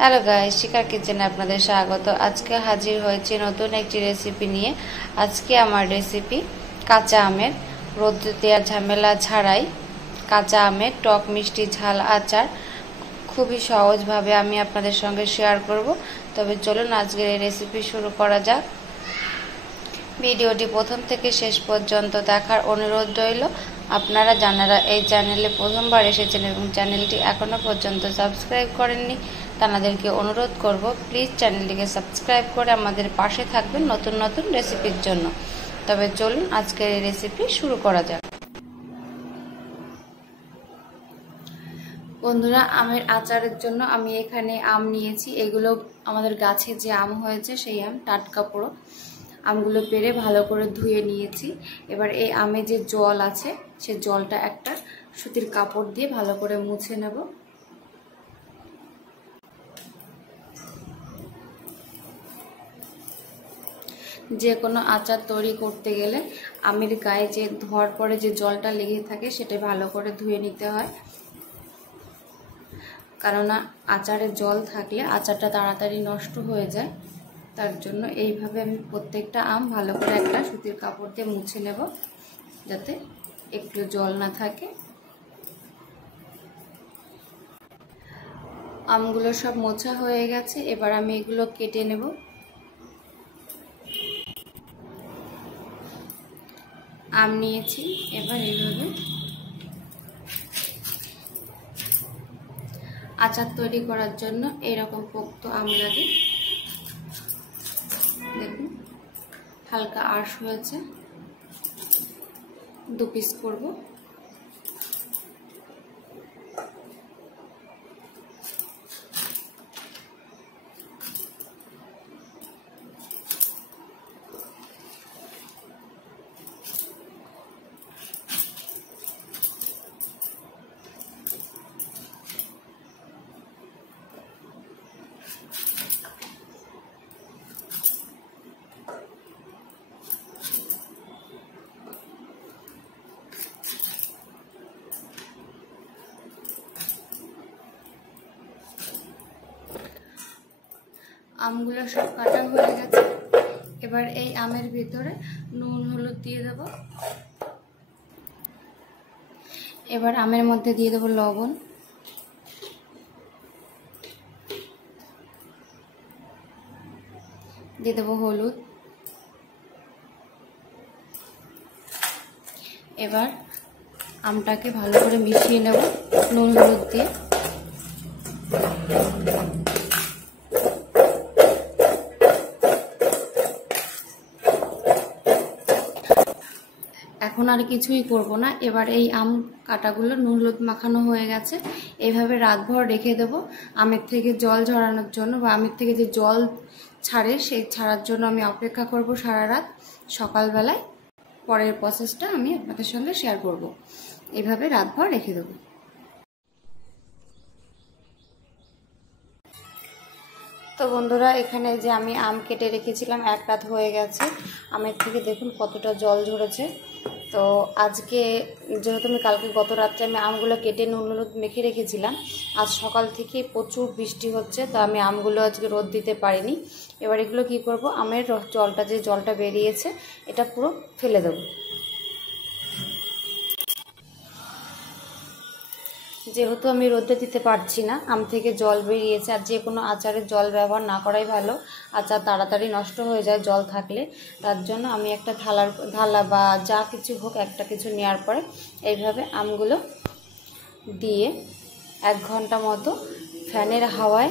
Hello guys, শিখার কিচেনে আপনাদের স্বাগত। আজকে হাজির হয়েছি নতুন একটি রেসিপি নিয়ে। আজকে আমার রেসিপি কাঁচা আমের রোদে দেওয়ার ঝামেলা ছাড়াই কাঁচা আমের টক মিষ্টি ঝাল আচার খুবই সহজভাবে আমি আপনাদের সঙ্গে শেয়ার করব। তবে চলুন আজকের এই রেসিপি শুরু করা যাক। ভিডিওটি প্রথম থেকে শেষ পর্যন্ত দেখার অনুরোধ রইল। আপনারা যারা এই চ্যানেলে প্রথমবার এসেছেন এবং চ্যানেলটি এখনও পর্যন্ত সাবস্ক্রাইব করেননি তাদেরকে অনুরোধ করব, প্লিজ চ্যানেলটিকে সাবস্ক্রাইব করে আমাদের পাশে থাকবেন নতুন নতুন রেসিপির জন্য। তবে চলুন আজকের এই রেসিপি শুরু করা যাক। বন্ধুরা, আমের আচারের জন্য আমি এখানে আম নিয়েছি। এগুলো আমাদের গাছে যে আম হয়েছে সেই আম, টাটকা পুরো। আমগুলো পেরে ভালো করে ধুয়ে নিয়েছি। এবার এই আমে যে জল আছে সে জলটা একটা সুতির কাপড় দিয়ে ভালো করে মুছে নেব। যে কোনো আচার তৈরি করতে গেলে আমের গায়ে যে ধোয়ার পরে যে জলটা লেগে থাকে সেটা ভালো করে ধুয়ে নিতে হয়, কেননা আচারে জল থাকলে আচারটা তাড়াতাড়ি নষ্ট হয়ে যায়। তার জন্য এইভাবে আমি প্রত্যেকটা আম ভালো করে একটা সুতির কাপড় দিয়ে মুছে নেব, যাতে একটু জল না থাকে। আমগুলো সব মোছা হয়ে গেছে। এবার আমি এগুলো কেটে নেব। আম নিয়েছি, এবার এইভাবে আচার তৈরি করার জন্য এরকম পোক্ত আম লাগে। দেখুন হালকা আঁশ হয়েছে। 2 পিস করব। আমগুলো সব কাটা হয়ে গেছে। এবার এই আমের ভিতরে নুন হলুদ দিয়ে দেব। এবার আমের মধ্যে দিয়ে দেব লবণ, দিয়ে দেব হলুদ। এবার আমটাকে ভালো করে মিশিয়ে নেব নুন হলুদ দিয়ে। এখন আর কিছুই করব না। এবার এই আম কাটাগুলো নুন হলুদ মাখানো হয়ে গেছে, এইভাবে রাতভর রেখে দেব আমের থেকে জল ঝরানোর জন্য, বা আমের থেকে যে জল ছাড়ে সেই ছাড়ার জন্য আমি অপেক্ষা করব সারা রাত। সকালবেলায় পরের প্রসেসটা আমি আপনাদের সঙ্গে শেয়ার করব। এইভাবে রাতভর রেখে দেব। তো বন্ধুরা, এখানে যে আমি আম কেটে রেখেছিলাম 1 রাত হয়ে গেছে। আমের থেকে দেখুন কতটা জল ঝরেছে। তো আজকে যেহেতু আমি কালকে গত রাত্রে আমি আমগুলো কেটে নুন হলুদ মেখে রেখেছিলাম, আজ সকাল থেকে প্রচুর বৃষ্টি হচ্ছে, তো আমি আমগুলো আজকে রোদ দিতে পারিনি। এবার এগুলো কি করব, আমের জলটা যে জলটা বেরিয়েছে এটা পুরো ফেলে দেব। যেহেতু আমি রোদে দিতে পারছি না, আম থেকে জল বেরিয়েছে, আর যে কোনো আচারের জল ব্যবহার না করাই ভালো। আচার তাড়াতাড়ি নষ্ট হয়ে যায় জল থাকলে। তার জন্য আমি একটা থালা বা যা কিছু হোক একটা কিছু নেওয়ার পরে এইভাবে আমগুলো দিয়ে 1 ঘন্টা মতো ফ্যানের হাওয়ায়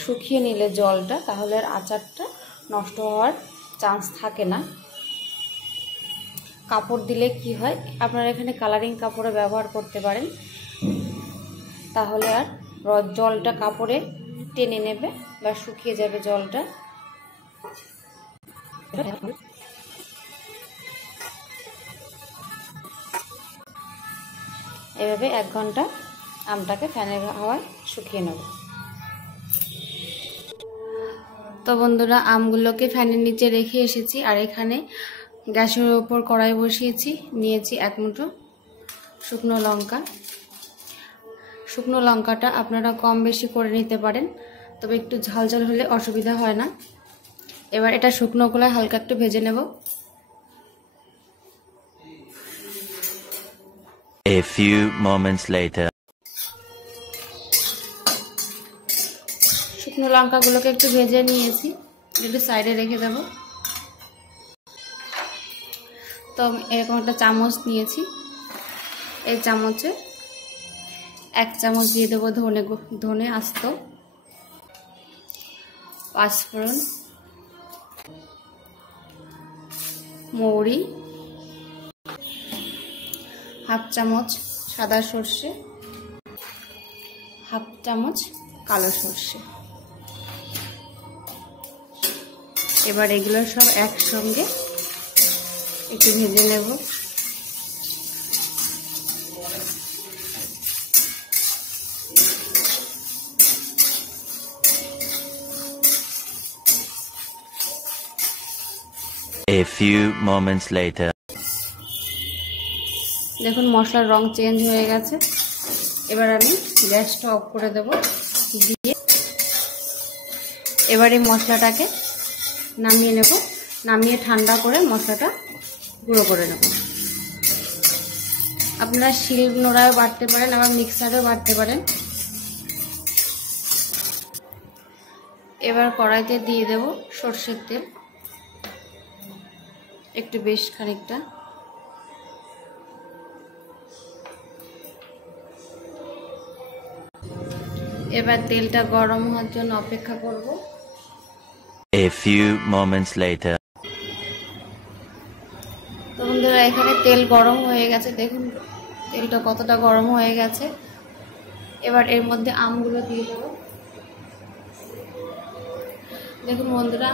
শুকিয়ে নিলে জলটা, তাহলে আর আচারটা নষ্ট হওয়ার চান্স থাকে না। কাপড় দিলে কি হয়, আপনারা এখানে কালারিং কাপড়ে ব্যবহার করতে পারেন, তাহলে আর জলটা কাপড়ে টেনে নেবে বা শুকিয়ে যাবে জলটা। এভাবে 1 ঘন্টা আমটাকে ফ্যানের হাওয়ায় শুকিয়ে নেব। তো বন্ধুরা, আমগুলোকে ফ্যানের নিচে রেখে এসেছি, আর এখানে গ্যাসের উপর কড়াই বসিয়েছি। নিয়েছি 1 মুঠো শুকনো লঙ্কা। শুকনো লঙ্কাটা আপনারা কম বেশি করে নিতে পারেন, তবে একটু ঝাল ঝাল হলে অসুবিধা হয় না। এবার এটা শুকনো কলায় হালকা একটু ভেজে নেব। A few moments later. শুকনো লঙ্কাগুলোকে একটু ভেজে নিয়েছি, একটু সাইডে রেখে দেব। তো এরকম একটা চামচ নিয়েছি, এই চামচে 1 চামচ দিয়ে দেবো ধনে আস্ত, 5 ফোড়ন, মৌরি, 1/2 চামচ সাদা সর্ষে, 1/2 চামচ কালো সর্ষে। এবার এগুলো সব একসঙ্গে একটু ভেজে নেব। A few moments later. দেখুন মশলার রং চেঞ্জ হয়ে গেছে। এবার আমি গ্যাসটা অফ করে দেব, দিয়ে এবার এই মশলাটাকে নামিয়ে নেব। নামিয়ে ঠান্ডা করে মশলাটা গুঁড়ো করে নেব। আপনারা শিল নোড়ায়ও বাটতে পারেন, আবার মিক্সারেও বাটতে পারেন। এবার কড়াইতে দিয়ে দেব সরষের তেল, একটু বেশ খানিকটা। এবার তেলটা গরম হওয়ার জন্য অপেক্ষা করব। A few moments later. তো বন্ধুরা এখানে তেল গরম হয়ে গেছে, দেখুন তেলটা কতটা গরম হয়ে গেছে। এবার এর মধ্যে আমগুলো দিয়ে দেব। দেখুন বন্ধুরা,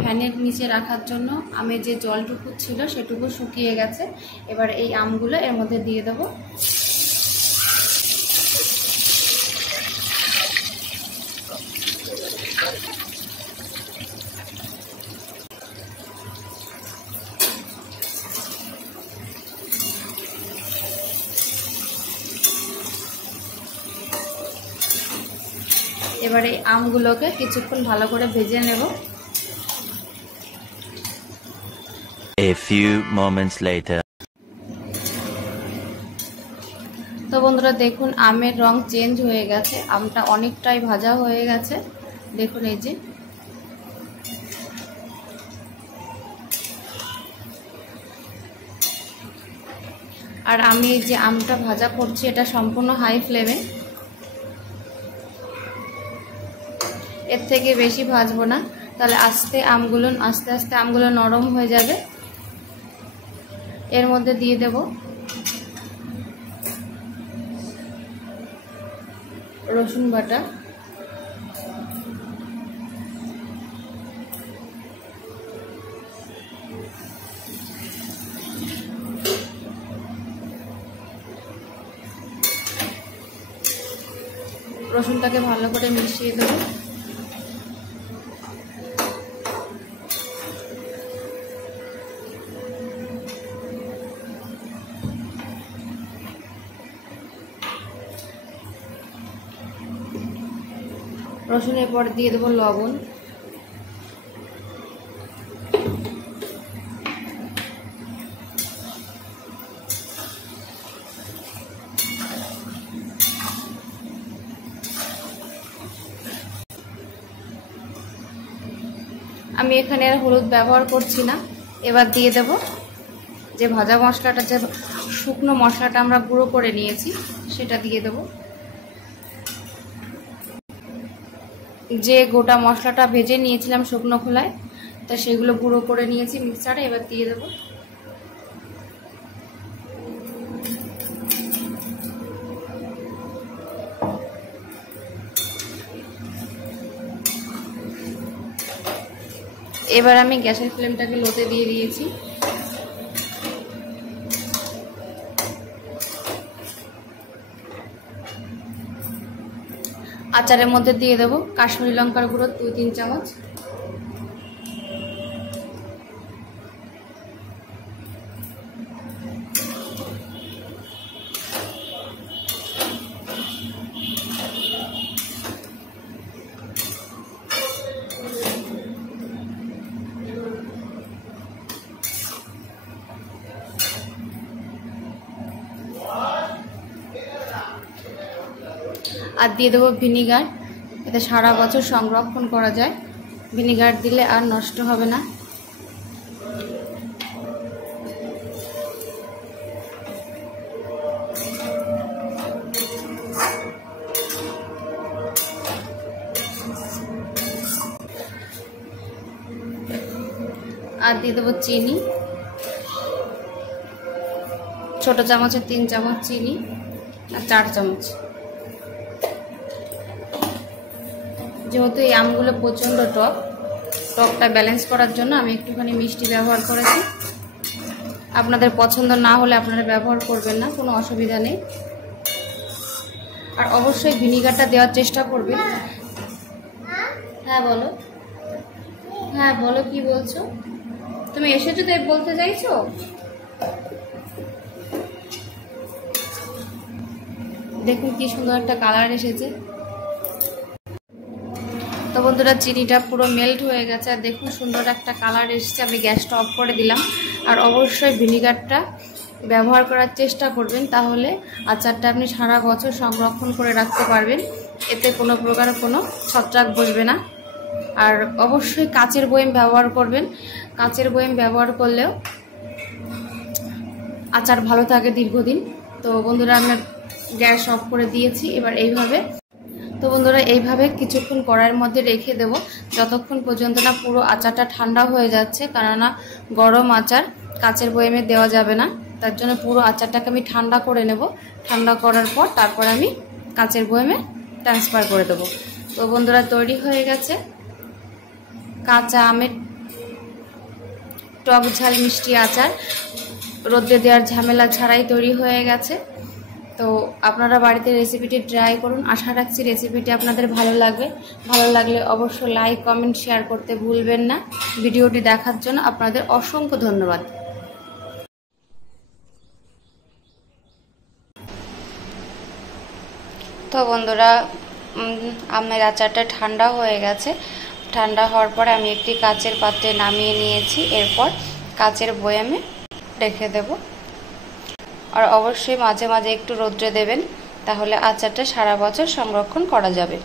ফ্যানের নিচে রাখার জন্য আমের যে জলটুকু ছিল সেটুকু শুকিয়ে গেছে। এবার এই আমগুলো এর মধ্যে দিয়ে দেব। এবার এই আমগুলোকে কিছুক্ষণ ভালো করে ভেজে নেব। A few moments later. তো বন্ধুরা দেখুন আমের রং চেঞ্জ হয়ে গেছে, আমটা অনেকটাই ভাজা হয়ে গেছে। দেখুন এই যে আর আমি এই যে আমটা ভাজা করছি এটা সম্পূর্ণ হাই ফ্লেমে, এর থেকে বেশি ভাজবো না, তাহলে আস্তে আস্তে আমগুলো নরম হয়ে যাবে। এর মধ্যে দিয়ে দেব রসুন বাটা, রসুনটাকে ভালো করে মিশিয়ে দেব। রসুনের পর দিয়ে দেবো লবণ, আমি এখানে আর হলুদ ব্যবহার করছি না। এবার দিয়ে দেব যে ভাজা মশলাটা, যে শুকনো মশলাটা আমরা গুঁড়ো করে নিয়েছি সেটা দিয়ে দেব। যে গোটা মশলাটা ভেজে নিয়েছিলাম শুকনো খোলায়, তা সেগুলো গুঁড়ো করে নিয়েছি মিক্সারে, এবার দিয়ে দেব। এবার আমি গ্যাসের ফ্লেমটাকে লোতে দিয়ে দিয়েছি। আচারের মধ্যে দিয়ে দেব কাশ্মীরি লঙ্কার গুঁড়ো 2-3 চামচ, আর দিয়ে দেবো ভিনিগার, এতে সারা বছর সংরক্ষণ করা যায়। ভিনিগার দিলে আর নষ্ট হবে না। আর দিয়ে দেবো চিনি, ছোট চামচে 3 চামচ চিনি আর 4 চামচ। যেহেতু এই আমগুলো প্রচণ্ড টকটা ব্যালেন্স করার জন্য আমি একটুখানি মিষ্টি ব্যবহার করেছি। আপনাদের পছন্দ না হলে আপনারা ব্যবহার করবেন না, কোনো অসুবিধা নেই। আর অবশ্যই ভিনিগারটা দেওয়ার চেষ্টা করবেন। হ্যাঁ বলো, হ্যাঁ বলো, কি বলছো? তুমি এসেছো তাই বলতে চাইছো? দেখুন কি সুন্দর একটা কালার এসেছে। তো বন্ধুরা চিনিটা পুরো মেল্ট হয়ে গেছে আর দেখুন সুন্দর একটা কালার এসেছে। আমি গ্যাসটা অফ করে দিলাম। আর অবশ্যই ভিনিগারটা ব্যবহার করার চেষ্টা করবেন, তাহলে আচারটা আপনি সারা বছর সংরক্ষণ করে রাখতে পারবেন। এতে কোনো প্রকার কোনো ছত্রাক বসবে না। আর অবশ্যই কাচের বয়াম ব্যবহার করবেন। কাচের বয়াম ব্যবহার করলেও আচার ভালো থাকে দীর্ঘদিন। তো বন্ধুরা আমি গ্যাস অফ করে দিয়েছি। এবার এইভাবে কিছুক্ষণ কড়াইয়ের মধ্যে রেখে দেব, যতক্ষণ পর্যন্ত না পুরো আচারটা ঠান্ডা হয়ে যাচ্ছে। কেননা গরম আচার কাচের বয়ামে দেওয়া যাবে না, তার জন্য পুরো আচারটাকে আমি ঠান্ডা করে নেব। ঠান্ডা করার পর তারপর আমি কাচের বয়ামে ট্রান্সফার করে দেব। তো বন্ধুরা তৈরি হয়ে গেছে কাঁচা আমের টক ঝাল মিষ্টি আচার। রোদে দেওয়ার ঝামেলা ছাড়াই তৈরি হয়ে গেছে। তো আপনারা বাড়িতে রেসিপিটি ট্রাই করুন। আশা রাখছি রেসিপিটি আপনাদের ভালো লাগবে। ভালো লাগলে অবশ্যই লাইক, কমেন্ট, শেয়ার করতে ভুলবেন না। ভিডিওটি দেখার জন্য আপনাদের অসংখ্য ধন্যবাদ। তো বন্ধুরা আমের আচারটা ঠান্ডা হয়ে গেছে। ঠান্ডা হওয়ার পরে আমি একটি কাচের পাত্রে নামিয়ে নিয়েছি। এরপর কাচের বয়ামে রেখে দেব। আর অবশ্যই মাঝে মাঝে একটু রোদ্রে দেবেন, তাহলে আচারটা সারা বছর সংরক্ষণ করা যাবে।